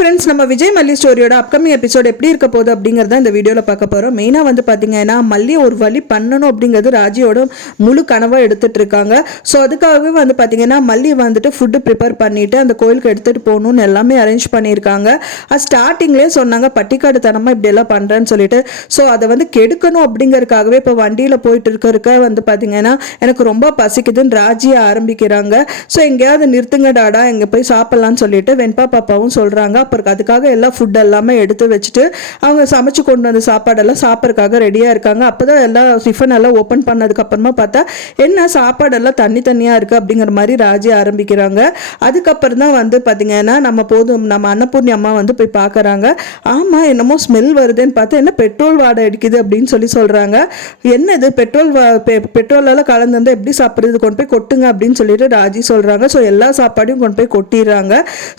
Friends, நம்ம விஜய் மல்லி ஸ்டோரியோட upcoming episode எப்படி இருக்க போகுது அப்படிங்கிறத இந்த வீடியோவில் பார்க்க போகிறோம். மெயினாக வந்து பார்த்தீங்கன்னா மல்லி ஒரு வழி பண்ணணும் அப்படிங்கிறது ராஜியோட முழு கனவாக எடுத்துகிட்டு இருக்காங்க. ஸோ அதுக்காகவே வந்து பார்த்தீங்கன்னா மல்லி வந்துட்டு ஃபுட்டு ப்ரிப்பேர் பண்ணிவிட்டு அந்த கோயிலுக்கு எடுத்துகிட்டு போகணுன்னு எல்லாமே அரேஞ்ச் பண்ணியிருக்காங்க. அது ஸ்டார்டிங்லேயே சொன்னாங்க பட்டிக்காடுத்தனமாக இப்படியெல்லாம் பண்ணுறேன்னு சொல்லிட்டு. ஸோ அதை வந்து கெடுக்கணும் அப்படிங்கிறதுக்காகவே இப்போ வண்டியில் போயிட்டு இருக்க வந்து பார்த்தீங்கன்னா எனக்கு ரொம்ப பசிக்குதுன்னு ராஜியை ஆரம்பிக்கிறாங்க. ஸோ எங்கேயாவது நிறுத்துங்க டாடா, எங்கே போய் சாப்பிட்லான்னு சொல்லிட்டு வெண்பா பாப்பாவும் சொல்கிறாங்க. அப்புறம் அதுக்காக எல்லா ஃபுட் எல்லாமே எடுத்து வச்சுட்டு அவங்க சமைச்சு கொண்டு வந்த சாப்பாடெல்லாம் சாப்பிட்றதுக்காக ரெடியாக இருக்காங்க. அப்போ தான் எல்லா டிஃபன் எல்லாம் ஓப்பன் பண்ணதுக்கப்புறமா பார்த்தா என்ன சாப்பாடெல்லாம் தனியாக இருக்குது அப்படிங்கிற மாதிரி ராஜி ஆரம்பிக்கிறாங்க. அதுக்கப்புறம் தான் வந்து பார்த்தீங்கன்னா நம்ம அன்னபூர்ணி அம்மா வந்து போய் பார்க்குறாங்க. ஆமாம், என்னமோ ஸ்மெல் வருதுன்னு பார்த்தா என்ன பெட்ரோல் வாடை அடிக்குது அப்படின்னு சொல்கிறாங்க. என்ன இது பெட்ரோலெல்லாம் கலந்து வந்து எப்படி சாப்பிட்றது, கொண்டு போய் கொட்டுங்க அப்படின்னு சொல்லிட்டு ராஜி சொல்கிறாங்க. ஸோ எல்லா சாப்பாடையும் கொண்டு போய் கொட்டிடுறாங்க.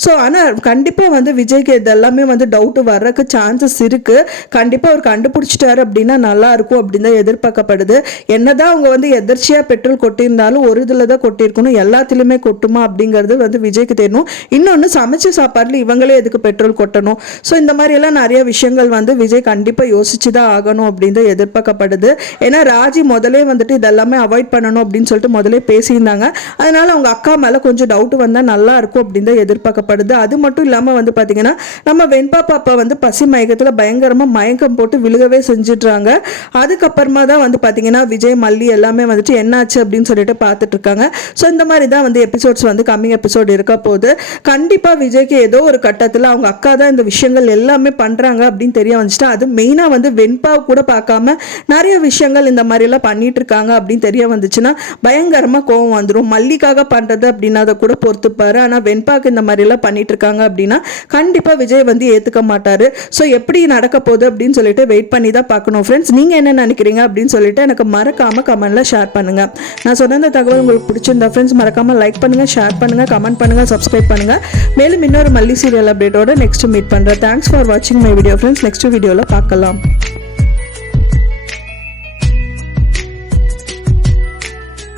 ஸோ ஆனால் கண்டிப்பாக வந்து விஜய்க்கு இதெல்லாமே வந்து டவுட் வர்றதுக்கு சான்சஸ் இருக்கு. கண்டிப்பாக அவர் கண்டுபிடிச்சிட்டாரு அப்படின்னா நல்லா இருக்கும் அப்படின்னு தான் எதிர்பார்க்கப்படுது. என்னதான் அவங்க வந்து எதிர்ச்சியாக பெட்ரோல் கொட்டியிருந்தாலும் ஒரு இதில் தான் கொட்டியிருக்கணும், எல்லாத்துலேயுமே கொட்டுமா அப்படிங்கிறது வந்து விஜய்க்கு தெரியணும். இன்னொன்று சமைச்ச சாப்பாடுல இவங்களே எதுக்கு பெட்ரோல் கொட்டணும். ஸோ இந்த மாதிரியெல்லாம் நிறைய விஷயங்கள் வந்து விஜய் கண்டிப்பாக யோசிச்சு தான் ஆகணும் அப்படின்னு தான் எதிர்பார்க்கப்படுது. ஏன்னா ராஜி முதலே வந்துட்டு இதெல்லாமே அவாய்ட் பண்ணணும் அப்படின்னு சொல்லிட்டு முதலே பேசியிருந்தாங்க. அதனால அவங்க அக்கா மேலே கொஞ்சம் டவுட் வந்தால் நல்லா இருக்கும் அப்படின்னு தான் எதிர்பார்க்கப்படுது. அது மட்டும் இல்லாமல் வந்து பார்த்தீங்கன்னா நம்ம வெண்பா பாப்பா வந்து பசி மயக்கத்தில் பயங்கரமாக மயக்கம் போட்டு விழுகவே செஞ்சிட்றாங்க. அதுக்கப்புறமா தான் வந்து பார்த்தீங்கன்னா விஜய் மல்லி எல்லாமே வந்துட்டு என்னாச்சு அப்படின்னு சொல்லிட்டு பார்த்துட்டு இருக்காங்க. ஸோ இந்த மாதிரி தான் வந்து எபிசோட்ஸ் வந்து கம்மிங் எபிசோட் இருக்க போது. கண்டிப்பாக விஜய்க்கு ஏதோ ஒரு கட்டத்தில் அவங்க அக்கா தான் இந்த விஷயங்கள் எல்லாமே பண்ணுறாங்க அப்படின்னு தெரிய வந்துச்சுட்டா, அது மெயினாக வந்து வெண்பாவை கூட பார்க்காம நிறைய விஷயங்கள் இந்த மாதிரிலாம் பண்ணிட்டு இருக்காங்க அப்படின்னு தெரிய வந்துச்சுன்னா பயங்கரமாக கோவம் வந்துடும். மல்லிக்காக பண்ணுறது அப்படின்னா அதை கூட பொறுத்துப்பாரு. ஆனால் வெண்பாவுக்கு இந்த மாதிரிலாம் பண்ணிட்டு இருக்காங்க அப்படின்னா கண்டிப்பாக விஜய் வந்து ஏற்றுக்க மாட்டார். ஸோ எப்படி நடக்க போகுது அப்படின்னு சொல்லிட்டு வெயிட் பண்ணி தான் பார்க்கணும். ஃப்ரெண்ட்ஸ், நீங்கள் என்ன நினைக்கிறீங்க அப்படின்னு சொல்லிட்டு எனக்கு மறக்காமல் கமெண்ட்டில் ஷேர் பண்ணுங்கள். நான் சொன்ன இந்த தகவல் உங்களுக்கு பிடிச்சிருந்தா ஃப்ரெண்ட்ஸ் மறக்காமல் லைக் பண்ணுங்கள், ஷேர் பண்ணுங்கள், கமெண்ட் பண்ணுங்கள், சப்ஸ்கிரைப் பண்ணுங்கள். மேலும் இன்னொரு மல்லி சீரியல் அப்டேட்டோட நெக்ஸ்ட் மீட் பண்ணுறேன். தேங்க்ஸ் ஃபார் வாட்சிங் மை வீடியோ ஃப்ரெண்ட்ஸ். நெக்ஸ்ட் வீடியோவில் பார்க்கலாம்.